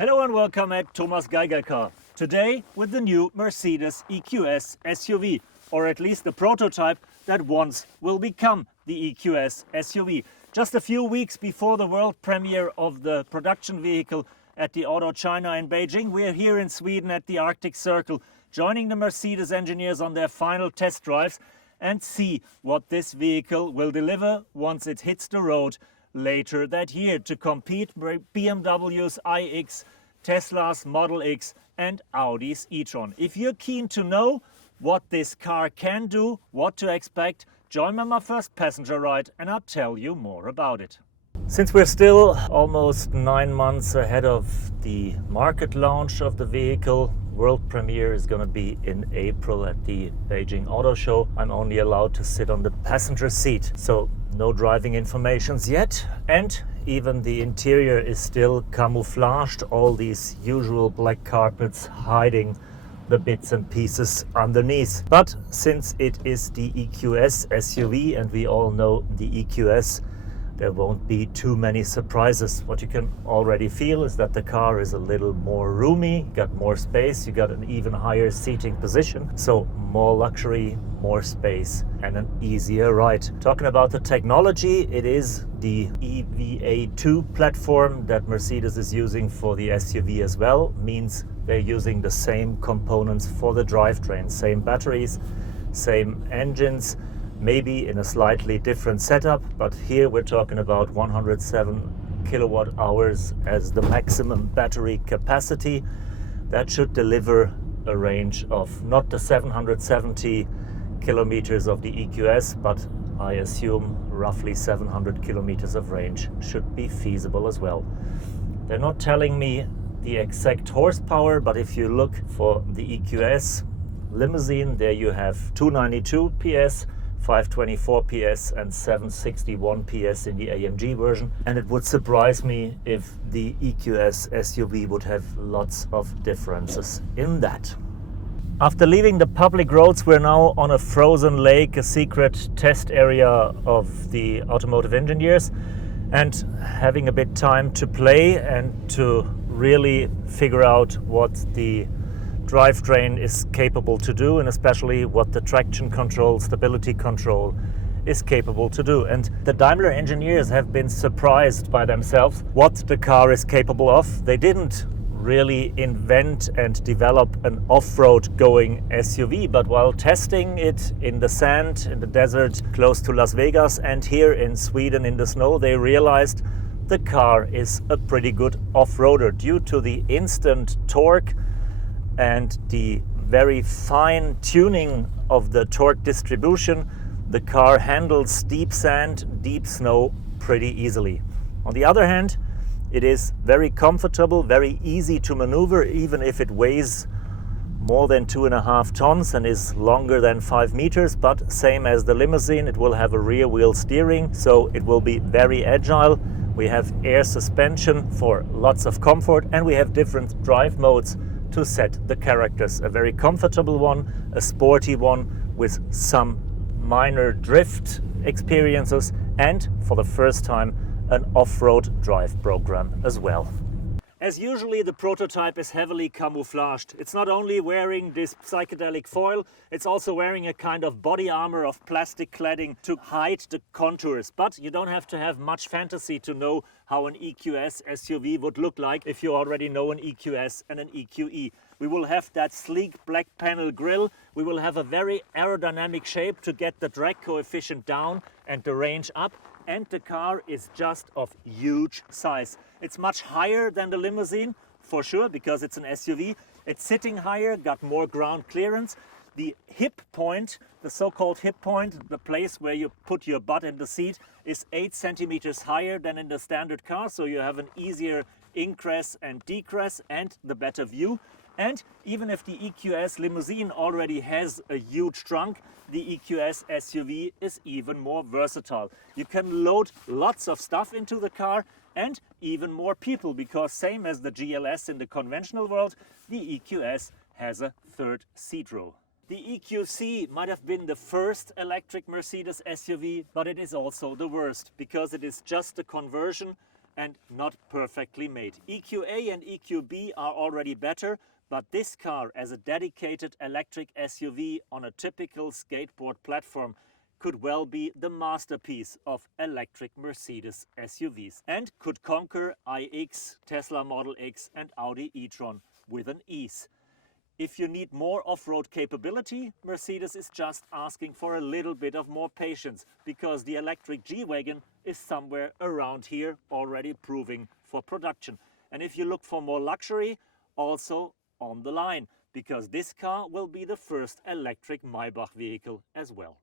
Hello and welcome at Thomas Geiger Car. Today with the new Mercedes EQS SUV, or at least the prototype that once will become the EQS SUV. Just a few weeks before the world premiere of the production vehicle at the Auto China in Beijing, we are here in Sweden at the Arctic Circle, joining the Mercedes engineers on their final test drives and see what this vehicle will deliver once it hits the road later that year to compete with BMW's iX, Tesla's Model X and Audi's e-tron. If you're keen to know what this car can do, what to expect, join me on my first passenger ride and I'll tell you more about it. Since we're still almost 9 months ahead of the market launch of the vehicle, world premiere is going to be in April at the Beijing Auto Show. I'm only allowed to sit on the passenger seat, so no driving informations yet, and even the interior is still camouflaged, all these usual black carpets hiding the bits and pieces underneath. But since it is the EQS SUV and we all know the EQS, there won't be too many surprises. What you can already feel is that the car is a little more roomy, you got more space, you got an even higher seating position, so more luxury, more space and an easier ride. Talking about the technology, it is the EVA2 platform that Mercedes is using for the SUV as well. Means they're using the same components for the drivetrain, same batteries, same engines, maybe in a slightly different setup, but here we're talking about 107 kilowatt hours as the maximum battery capacity. That should deliver a range of not the 770 kilometers of the EQS, but I assume roughly 700 kilometers of range should be feasible as well. They're not telling me the exact horsepower, but if you look for the EQS limousine, there you have 292 PS, 524 PS and 761 PS in the AMG version, and it would surprise me if the EQS SUV would have lots of differences in that. After leaving the public roads, we're now on a frozen lake, a secret test area of the automotive engineers, and having a bit time to play and to really figure out what the drivetrain is capable to do, and especially what the traction control, stability control is capable to do. And the Daimler engineers have been surprised by themselves what the car is capable of. They didn't really invent and develop an off-road going SUV, but while testing it in the sand, in the desert close to Las Vegas and here in Sweden in the snow, they realized the car is a pretty good off-roader due to the instant torque and the very fine tuning of the torque distribution. The car handles steep sand, deep snow pretty easily. On the other hand, it is very comfortable, very easy to maneuver, even if it weighs more than 2.5 tons and is longer than 5 meters, but same as the limousine, it will have a rear wheel steering, so it will be very agile. We have air suspension for lots of comfort, and we have different drive modes to set the characters. A very comfortable one, a sporty one with some minor drift experiences, and for the first time an off-road drive program as well. As usually, the prototype is heavily camouflaged. It's not only wearing this psychedelic foil, it's also wearing a kind of body armor of plastic cladding to hide the contours. But you don't have to have much fantasy to know how an EQS SUV would look like if you already know an EQS and an EQE. We will have that sleek black panel grille. We will have a very aerodynamic shape to get the drag coefficient down and the range up. And the car is just of huge size. It's much higher than the limousine, for sure, because it's an SUV. It's sitting higher, got more ground clearance. The hip point, the so-called hip point, the place where you put your butt in the seat, is 8 centimeters higher than in the standard car, so you have an easier ingress and degress and the better view. And even if the EQS limousine already has a huge trunk, the EQS SUV is even more versatile. You can load lots of stuff into the car and even more people, because same as the GLS in the conventional world, the EQS has a third seat row. The EQC might have been the first electric Mercedes SUV, but it is also the worst, because it is just a conversion and not perfectly made. EQA and EQB are already better, but this car as a dedicated electric SUV on a typical skateboard platform could well be the masterpiece of electric Mercedes SUVs and could conquer iX, Tesla Model X and Audi e-tron with an ease. If you need more off-road capability, Mercedes is just asking for a little bit of more patience, because the electric G-Wagon is somewhere around here already proving for production. And if you look for more luxury, also on the line, because this car will be the first electric Maybach vehicle as well.